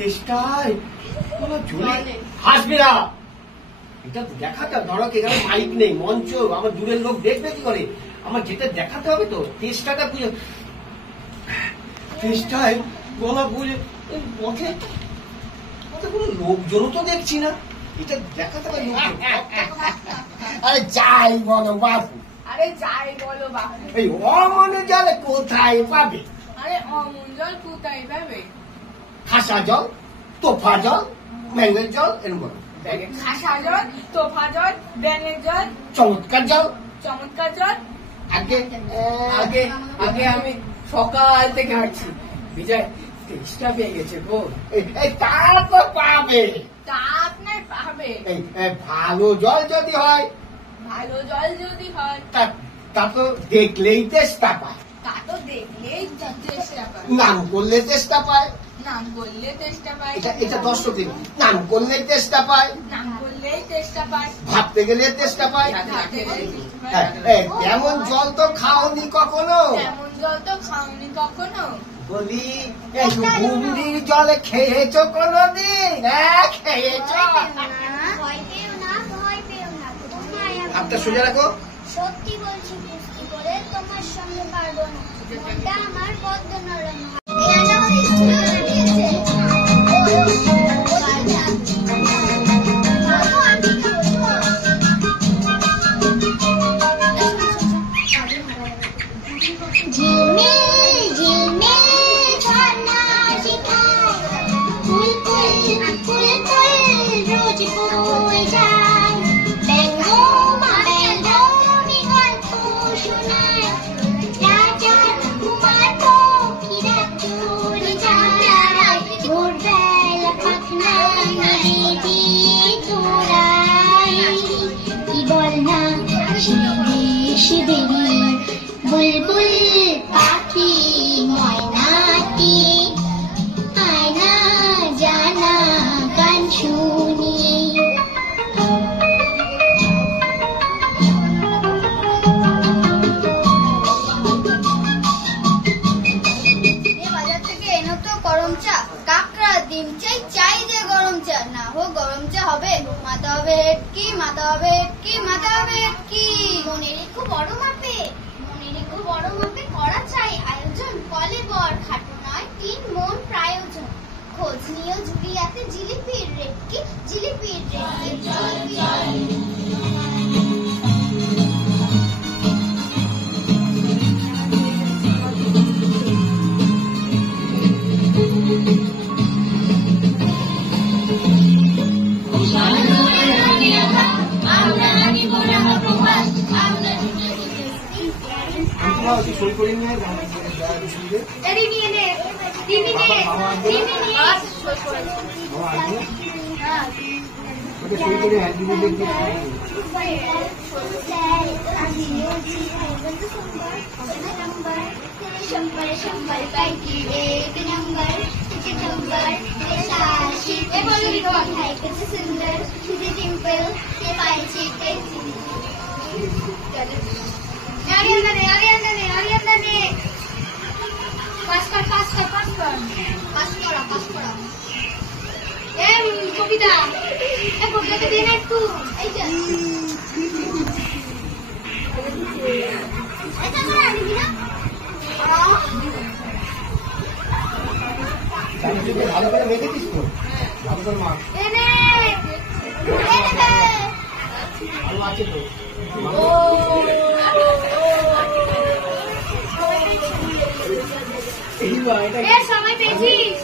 চেষ্টায় হাসবি না, এটা দেখাতে ধরো এখানে মাইক নেই, মঞ্চ, আমার দূরের লোক দেখবে কি করে, আমার যেটা দেখাতে হবে তো, চেষ্টাটা বুঝে, চেষ্টায় গলা বুঝে পথে কোনো লোকজনও তো দেখছি না, এটা দেখাতে হবে লোকজন। আরে যাই বলো বাবু, আরে যাই বলো বাবু, এই অমন জল কোথায় পাবে? আরে অমন জল কোথায় পাবে? খাসা জল, তোফা জল, ব্যাঙের জল, এরকম খাসা জল, তোফা জল, ব্যাঙের জল, চমৎকার জল। চমৎকার জল। আগে আগে আগে আমি সকাল থেকে হাঁটছি, বিজয় তেষ্টা পেয়ে গেছে গো। এই তা তো পাবে, তা আপনার পাবে। এই ভালো জল যদি হয়, ভালো জল যদি হয়, তা তো দেখলেই তেষ্টা পায়, তা তো দেখলেই চেষ্টা পায়, নাম করলে তেষ্টা পায়। নাম করলে চেষ্টা পায়, এটা দর্শক নাম করলে তেষ্টা পায়, নাম করলেই চেষ্টা পায়, ভাবতে গেলে তেষ্টা পায়। ভাবতে গেলে চেষ্টা পায়। তেমন জল তো খাওনি কখনো, তেমন জল তো খাওনি কখনো। বলি ঘুমরির জলে খেয়েছো কোনোদিন? হ্যাঁ খেয়েছো। হাতটা সোজা রাখো। সত্যি বলছি, কুস্তি করে তোমার সঙ্গে পারবো না, মনটা আমার বদ্ধ নরম। বুলবুল পাখি ময়নাটি আয়না জানা গান শুনি। বাজার থেকে এনো তো গরম চা, কাকড়া ডিম চাই, চাই যে গরম চা, না হো গরম চা হবে, মাথা হবে হেটকি, মাথা হবে হেটকি, মাথা হবে হেটকি। মনের খুব বড় মাপে, বড় মাপে করা চাই আয়োজন, কলে বর খাটো নয় 3 মন প্রায়োজন। খোঁজ নিও জুড়িয়াতে জিলিপির রেটকি, জিলিপির রেটকি। সই করে নিয়ে এরি নিয়ে নে, টিভি নে, টিভি নে। আজ সই করে দাও। হ্যাঁ সই করে হ্যান্ডি বলে দিয়ে शंभर शंभर पैकी 1 नंबर, तुझे नंबर ऐकायचं सुंदर, तुझे डिंपल ते पायाची আরিয়ান্দানে পাস করা কবিতা দিয়ে না একটু, এই যে এটা করে আনবি না, ভালো করে মেখে দিস তো, ভালো করে মা এনে ভালো আছে তো। সময় পেয়েছিস।